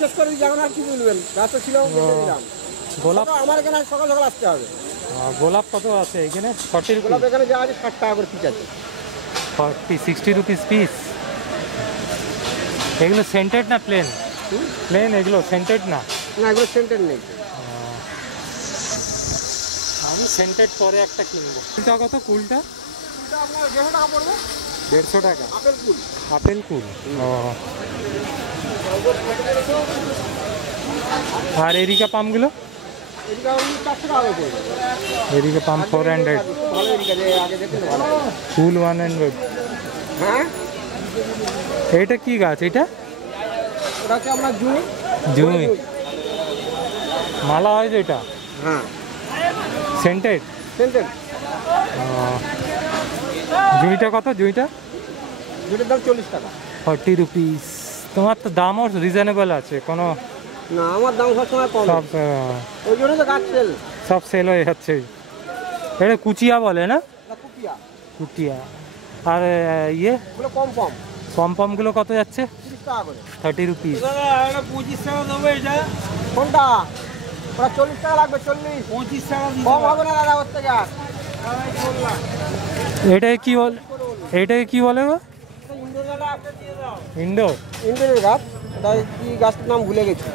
শেষ করে দিই, এখন আর কি বলবেন, ব্যস্ত ছিলাম দিলাম। গোলাপ আমার এখানে সকাল সকাল আসতে হবে। গোলাপ কত আছে এখানে? 40 রুপি। গোলাপ এখানে যা আছে 60 টাকা করে পিস আছে। 60 রুপিস পিস। এগুলো সেন্টেড না প্লেন? প্লেন এগুলো সেন্টেড না? না, এগুলো সেন্টেড নেই। আমি সেন্টেড পরে একটা কিনবো। কুলটা কত? কুলটা আপনার 150 টাকা পড়বে। 150 টাকা? আপেল কুল। আপেল কুল। ও, আর এরিকা পামগুলো? এদিকে 400 টাকা করে পড়বে। এরিকা পাম 400। ভালো এদিকে যে আগে দেখুন ভালো। ফুল 100। হ্যাঁ, এটা কি গাছ এটা? ওটা হচ্ছে আপনার জুঁই। জুঁই মালা হয় যেটা? হ্যাঁ, সেন্টেড। সেন্টেড। জুঁইটা কত? জুঁইটা জুঁইটার দাম 40 টাকা। 40 রুপিস। তোমার তো দামও রিজনেবল আছে, কোনো না, আমার দাম সবসময় কম। সব ওই জন্য তো গাছ সেল। সব সেল হয়ে যাচ্ছে। এটা কুচিয়া বলে না? কুটিয়া। কুটিয়া। আর ইয়ে ওগুলো কম কম। পমপমগুলো কত যাচ্ছে? 30 টাকা করে। 30 রুপিস। 25 টাকা দেবো এটা। কোনটা? ওটা 40 টাকা লাগবে। 40 25 টাকা কম হবে না দাদা, ওর থেকে আর। এটাকে কি বলে? এটাকে কি বলে গো? ইন্ডোর। ইন্ডোরের গাছ। এটা কি গাছটার নাম ভুলে গেছি।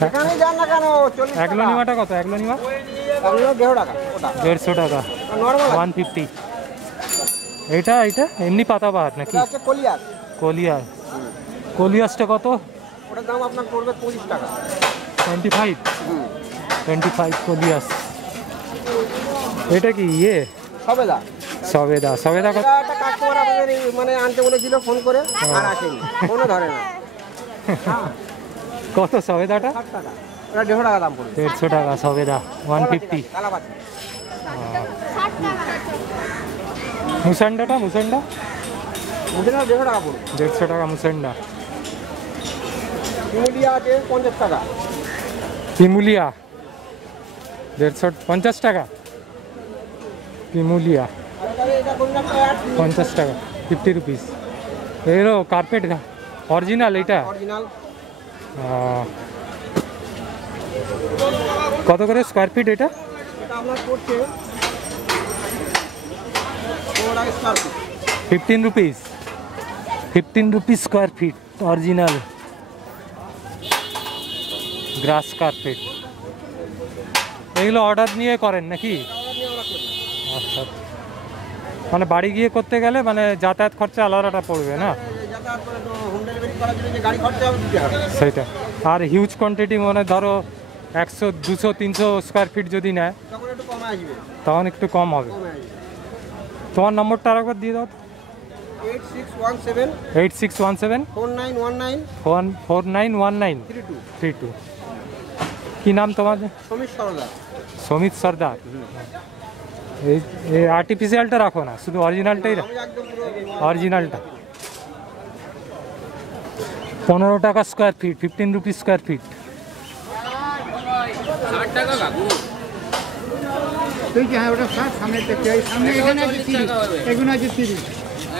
যেখানেই যান না কেন 40 টাকা। এগলোনিমাটা কত? এগলোনিমা 150 টাকা। ওটা 150 টাকা। নরমাল 150। এটা এমনি পাতাবাহার নাকি? এটা হচ্ছে কলিয়াস। কলিয়াস। কলিয়াসটা কত? ওটার দাম আপনার পড়বে 25 টাকা। 25। 25 কলিয়াস। এটা কি ইয়ে? সবেদা। সবেদা। সবেদা কত? এটা একটা কাস্টমার আপনাদের মানে আনতে বলেছিল ফোন করে, আর আসেনি, ফোনও ধরে না। কত সবেদাটা? 60 টাকা। ওটা 150 টাকা দাম পড়বে। 150 টাকা সবেদা। 150। কালাপাতি। মুসান্ডাটা? মুসান্ডা মুসেনা 150 টাকা পড়বে। 150 টাকা মুসান্ডা। ইমুলিয়া আছে 50 টাকা। পিমুলিয়া 150 টাকা। পিমুলিয়া 50 টাকা। 50 রুপিস। এরও কার্পেট অরিজিনাল এটা? অরিজিনাল। কত করে স্কোয়ার ফিট এটা? এটা আপনার পড়ছে 15 টাকা square feet. 15 rupees. 15 rupees square feet original grass carpet. এগুলো অর্ডার নিয়ে করেন নাকি? আচ্ছা, মানে বাড়ি গিয়ে করতে গেলে মানে যাতায়াত খরচা আলাদাটা পড়বে না? যাতায়াত করে তো হোম ডেলিভারি করার জন্য যে গাড়ি খরচা হবে দিতে হবে। সেইটা। আর হিউজ কোয়ান্টিটি মানে ধরো 100 200 300 স্কোয়ার ফিট যদি নেয় তখন একটু কমে আসবে। তখন একটু কম হবে। কমে আসবে। তোমার নম্বরটা আরেকবার দিয়ে দাও। 8617 8617 4919 4919 32। কি নাম তোমার? সমীর সরদার। সমিত সর্দার। এই আর্টিফিশিয়ালটা রাখো না, শুধু অরিজিনালটাই রাখো। আমি একদম পুরো অরিজিনালটা 15 টাকা square feet. 15 rupees square fit. 60 টাকা কাকু। তুই কি? হ্যাঁ, ওটা 60 সামনে থেকে সামনে এখানে আছে 30, এগুলো আছে 30,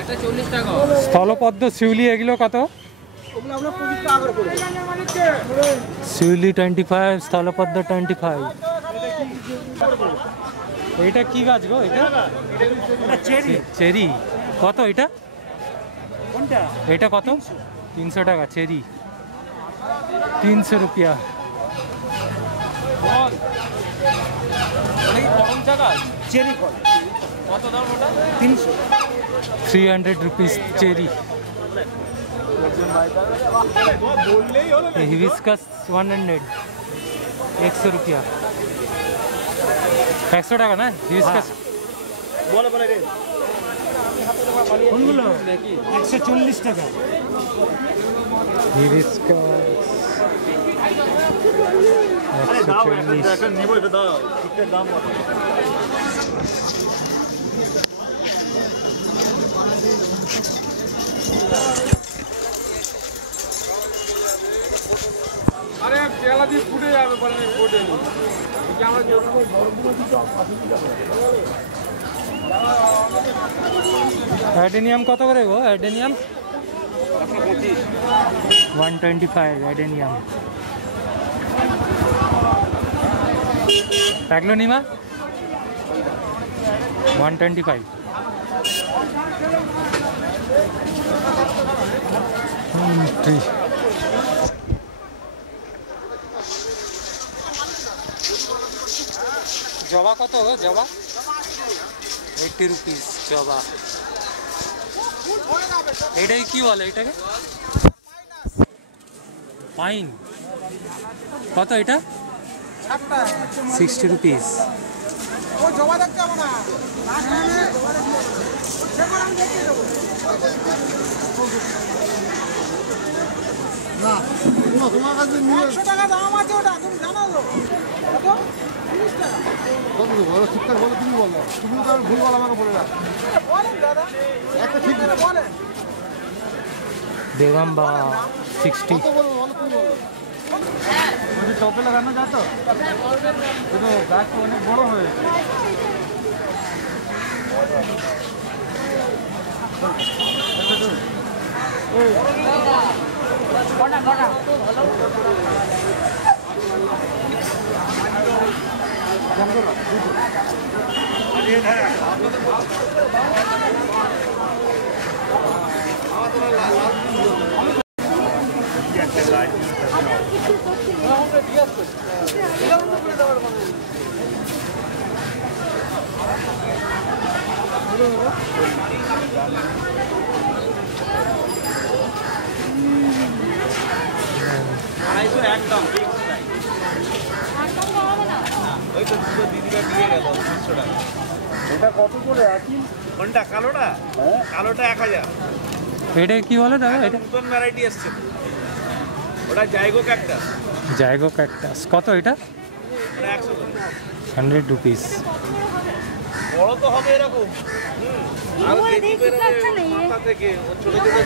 এটা 40 টাকা। স্থলপদ্ম শিউলি এগুলো কত? ওগুলো আমরা 25 টাকা করে পড়বে। শিউলি 25, স্থলপদ্ম 25। এটা কি গাছ গো? এটা চেরি। চেরি কত এটা? কোনটা? এটা কত? 300 টাকা চেরি। 300 রুপিয়া। চেরি ফল কত দাম ওটা? 300। 300 রুপিস চেরি। হিবিস্কাস 100। 100 রুপিয়া। 100 টাকা না হিবিস্কাস? বলে বলে রে কোনগুলো? 140 টাকা। হিবিস্কাস 140। নিব এটা দাও, ঠিকঠাক দাম কত? আরে পেলা দিয়ে ফুটে যাবে বলে ফুটে নি। এটা আমরা যখন বড়গুলো দিতে অ্যাডেনিয়াম কত করে গো? Adenium 125 adenium. প্যাগলোনিমা 125। জবা কত গো? জবা 80 রুপিস জবা। এটাকে কি বলে? এটাকে পাইন। কত এটা? 60 রুপিস। না তোমার কাছে 100 টাকা দাম আছে ওটা, তুমি জানো তো? কত? 30 টাকা। কত বলো, ঠিকঠাক বলো, তুমি বলো, তুমি তো ভুল বলো আমাকে বলে রাখ। বলেন দাদা, একটা ঠিক বলেন। বেগম বা 60। কত বলো, বলো তুমি বলো। মুझे टोपे लगाना चाहते हो? तो गाछ तो अनेक बड़ो হয়েছে। একদম ওই তো দুটো দিদিরা দিয়ে গেল 500 টাকা। এটা কত করে আছে? কোনটা কালোটা? কালোটা 1000। এটা কি বলে দাদা? এটা নতুন ভ্যারাইটি আসছে, ওটা জায়গো ক্যাকটাস। জায়গো ক্যাকটাস কত? এটা ওটা 100 করে। 100 রুপিস। বড় তো হবে এরকম। আর দেখি বেরোবে মাথা থেকে, ও ছোট ছোট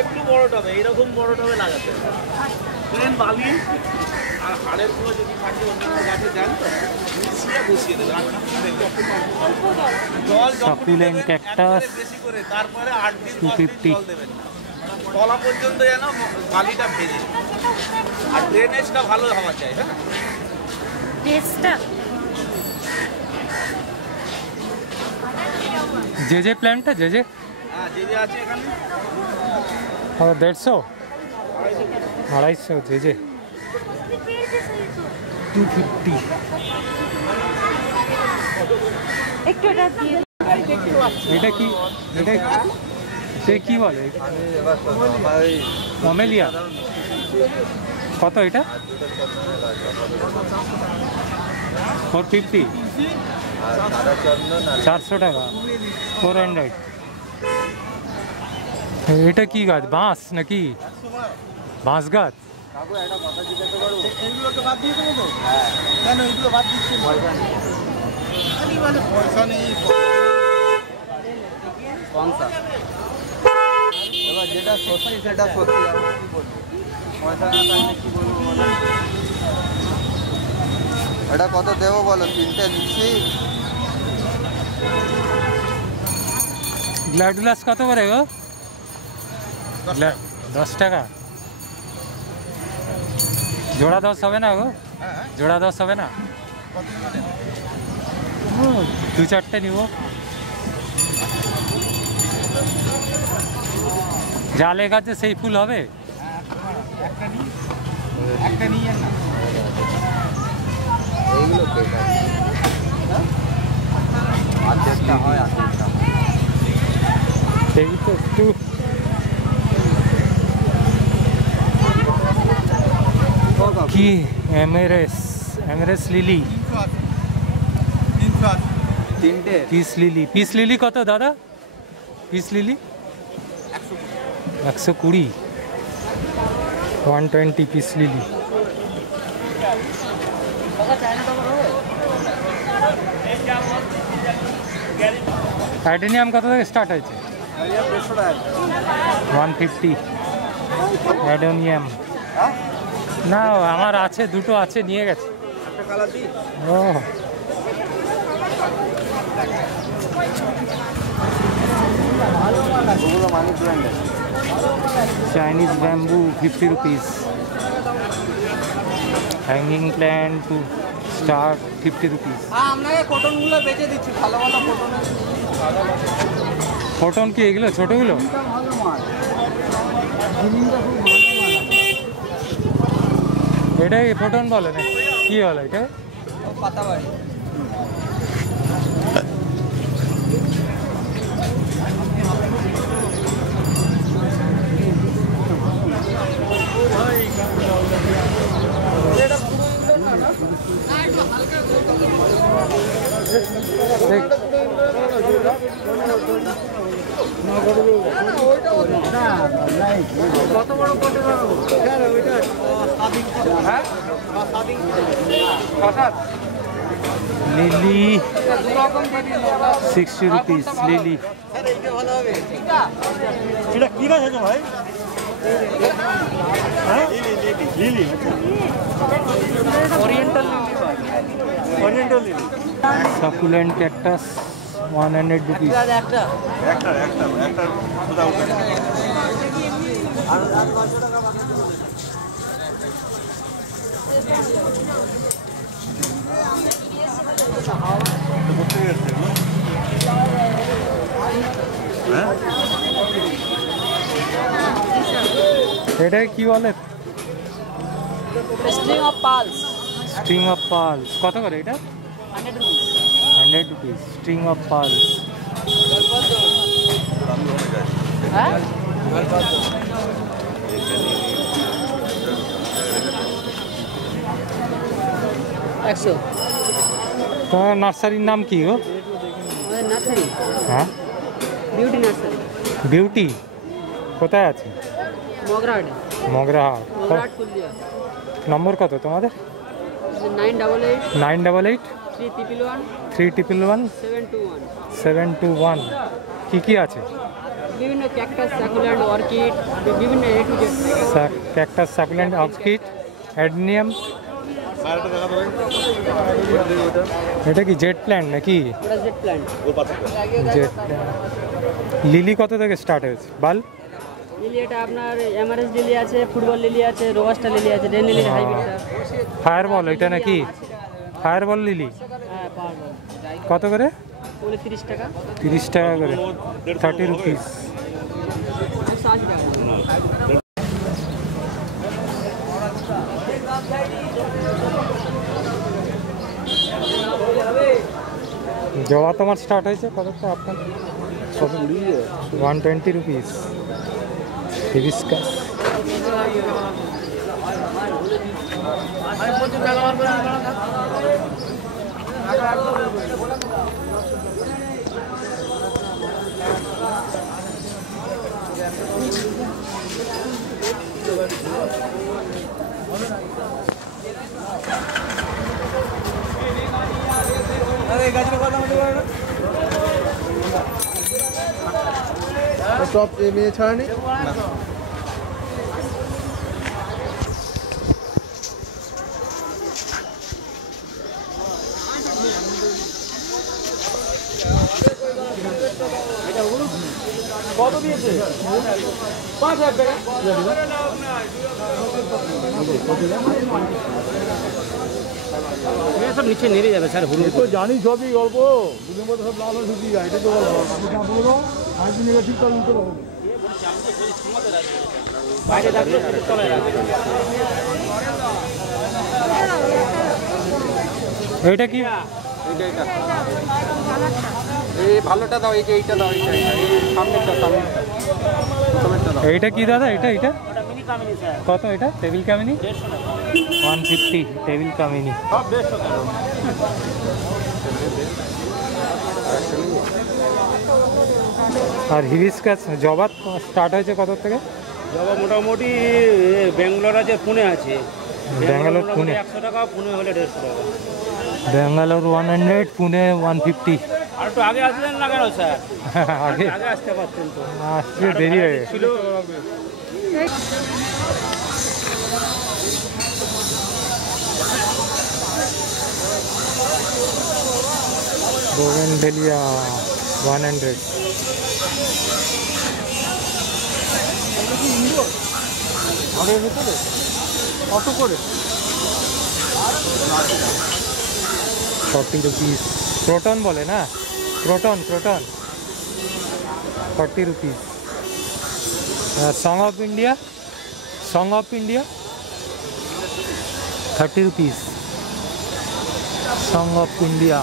একটু বড় হবে, এরকম বড় হবে লাগাতে হবে। প্লেন বালি আর হাড়ের গুলো যদি থাকে অন্য গাছে যান তো মিশিয়ে বসিয়ে দেবে। আর জল Succulent cactus, বেশি করে, তারপরে 8 দিন 10 দিন 250 জল দেবেন। তলা পর্যন্ত যেন বালিটা ভেজে, আর ড্রেনেজটা ভালো হওয়া চাই। হ্যাঁ, টেস্টটা যে প্ল্যান্টটা যে হ্যাঁ, যে আছে এখানে 150 250 যে 250। একটু এটা দিয়ে এটা কি? এটা কি বলে? অমেলিয়া কত? এটা 450। 400 টাকা 400। এটা কি গাছ? বাঁশ নাকি? বাঁশ গাছ। এগুলোকে বাদ দিয়ে দেবো তো? কেন এগুলো বাদ দিচ্ছি? পয়সা নেই। পয়সা নেই। এবার যেটা সত্যি সেটা সত্যি, আমি কি বলবো? পয়সা না থাকলে কি বলবো বলো? এটা কত দেবো বলো? 3টে দিচ্ছি। গ্ল্যাডুলাস কত করে গো? 10 টাকা। জোড়া 10 হবে না গো? জোড়া 10 হবে না? 2-4টে নিব। যা লেখা আছে সেই ফুল হবে? একটা নিয়ে না। এইগুলো বেকার। আর্ধেকটা হয়, আর্ধেকটা হয়। এই তো একটু কি এমরেস লিলি। 3টে পিস লিলি কত দাদা? Peace lily 120। 120 peace lily. Adenium কত থেকে স্টার্ট হয়েছে? 150 অ্যাডেনিয়াম। না আমার আছে, দুটো আছে, নিয়ে গেছে। একটা কালার দিই। ও ওগুলো মানি প্ল্যান্টের। Chinese bamboo 50 rupees. Hanging plant to start 50 rupees. হ্যাঁ আপনাকে কটনগুলো বেচে দিচ্ছি, ভালো ভালো কটন। কটন কি এগুলো ছোটগুলো? ভালো মাল, জিনিসটা খুব ভালো মাল। এটাই কটন বলে না কি বলে এটা? পাতাবাড়ি। কত বড় কোটে পাবো? হ্যাঁ লিলি দু রকম বেরিয়ে 60 rupees লিলি। স্যার এইটা ভালো হবে। এটা কি গাছ আছে ভাই? লিলি ওরিয়েন্টাল লিলি ভাই। Oriental lily. Succulent cactus 100 rupees। একটা এটা কি বলে? String of pulse string of pearls কত করে এটা? 100 rupees. 100 rupees string of pearls. হ্যাঁ একশো। তোমার নার্সারির নাম কি গো? আমাদের নার্সারি হ্যাঁ বিউটি নার্সারি, বিউটি কোথায় আছে? মগরাহাটে। মগরাহাট। মগরাহাট ফুলদিয়া। নম্বর কত তোমাদের? 988 988 311 311 721। 721। কি কি আছে? বিভিন্ন ক্যাকটাস, সাকুলেন্ট, অর্কিড, বিভিন্ন A to Z। Cactus, succulent, orchid, adenium. এটা কি জেট প্ল্যান্ট নাকি? ওটা jet plant. Jet plant. Lily কত থেকে স্টার্ট হয়েছে? বাল লিলি এটা আপনার এমআরএস লিলি আছে, ফুটবল লিলি আছে, রোবাস্টা লিলি আছে, রেন লিলি হাইব্রিডটা। ফায়ার বল এটা নাকি? ফায়ার বল লিলি হ্যাঁ পাওয়া কত করে? ওগুলো 30 টাকা। 30 টাকা করে 30 rupees। 60 টাকা। জবা তোমার স্টার্ট হয়েছে কত? আপনার 120 rupees। হিবিস্কাস এই গাছের কথা বলতে পারো না? টপ মেয়ে ছাড়ানি কত দিয়েছে? 5000 টাকা। সব নিচে নেমে যাবে স্যার। হুড়ুর তো জানি সবই গল্প, দুদিন মধ্যে সব লাল ঢুকিয়ে যায়, এটা তো গল্প। আমি যা বলবো আজ দিন ঠিক করে উঠতে পারবো। বাইরে থাকলে তলায় রাখবে। এটা কি? এই ভালোটা দাও, এইটা দাও, এইটা সামনেটা এইটা কি দাদা? এটা ওটা মিনি কামিনী স্যার। কত এটা? টেবিল কামিনী 150 টেবিল কামিনী। সব 150 টাকা। আর হিবিস্কাস জবা স্টার্ট হয়েছে কত থেকে? জবা মোটামুটি ব্যাঙ্গালোর আছে, পুনে আছে। ব্যাঙ্গালোর, পুনে। 100 টাকা, পুনে হলে 150 টাকা। ব্যাঙ্গালোর 100, পুনে 150। আর একটু আগে আসলেন না কেন স্যার? আগে আগে আসতে পারতেন তো। আসতে দেরি হয়ে গেছে। ছিল बोगनवेलिया 100। ঘরের ভেতরে কত করে? 40 রুপিস। ক্রোটন বলে না, croton 40 rupees. Song of India 30 rupees. Song of India.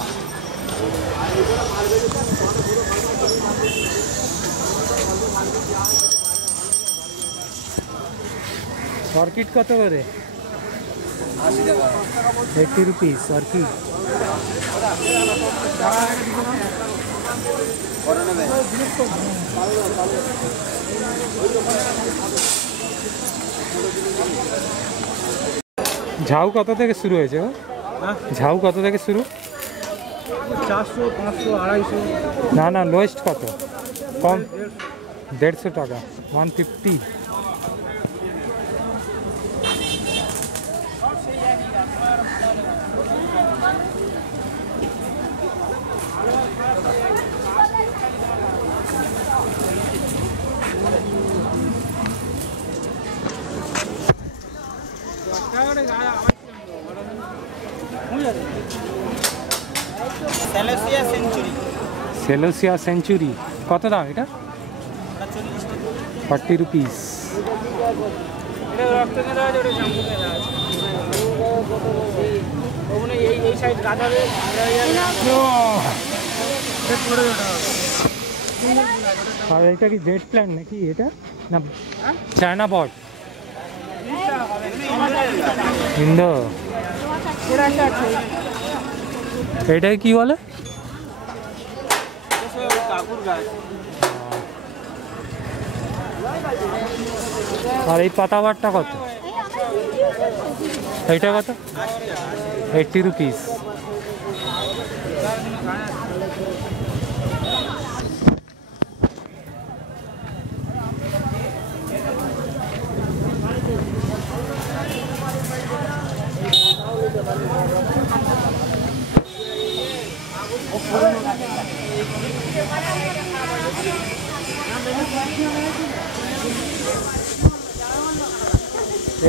Orchid কত করে? 80 রুপিস অর্কিড। ঝাউ কত থেকে শুরু হয়েছে? ঝাউ কত থেকে শুরু? 400, 500, 250। না না, লোয়েস্ট কত? কম 150 টাকা। 150। সেলোসিয়া সেঞ্চুরি কত দাম এটা? 40 রুপিস। আর এটা কি জেট প্ল্যান নাকি এটা? না চায়না বট। ইন্দো। এটাই কি বলে? আর এই পাতাবারটা কত? এইটা কত? 80 রুপিস।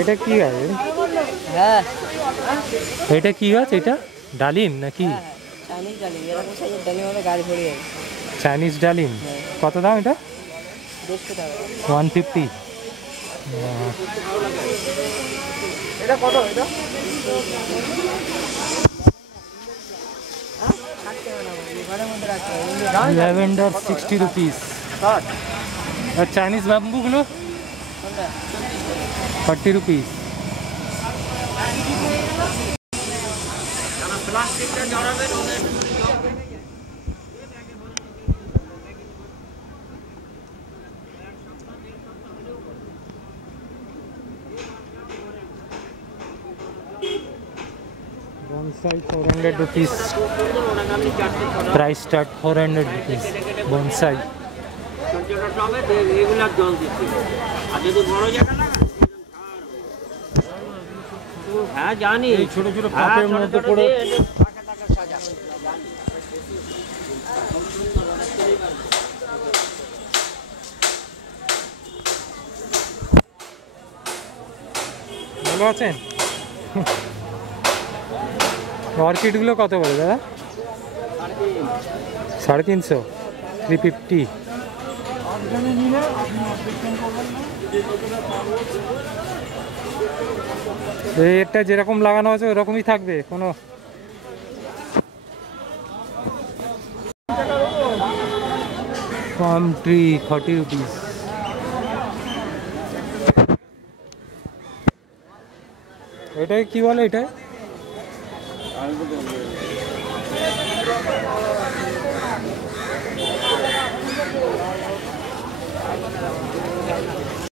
এটা কি গাছ? হ্যাঁ, এটা কি গাছ? এটা ডালিম নাকি? চাইনিজ ডালিম, এরকম সাইজের ডালিম হলে গাড়ি ভরে যাবে। চাইনিজ ডালিম কত দাম এটা? 150 টাকা। 150। এটা কত? এটা ঘরের মধ্যে রাখতে হবে। Lavender 60 rupees. আর চাইনিজ ব্যাম্বুগুলো 40 rupees. bonsai 400 rupees. Price start 400 rupees. Bonsai. হ্যাঁ জানি, ছোট ছোট কাপের মধ্যে পড়ে ভালো আছেন? অর্কিডগুলো কত বলে দাদা? 350, 350। এটা যেরকম লাগানো আছে ওরকমই থাকবে কোনো? palm tree 40 rupees. এটাই কি বলে? এটাই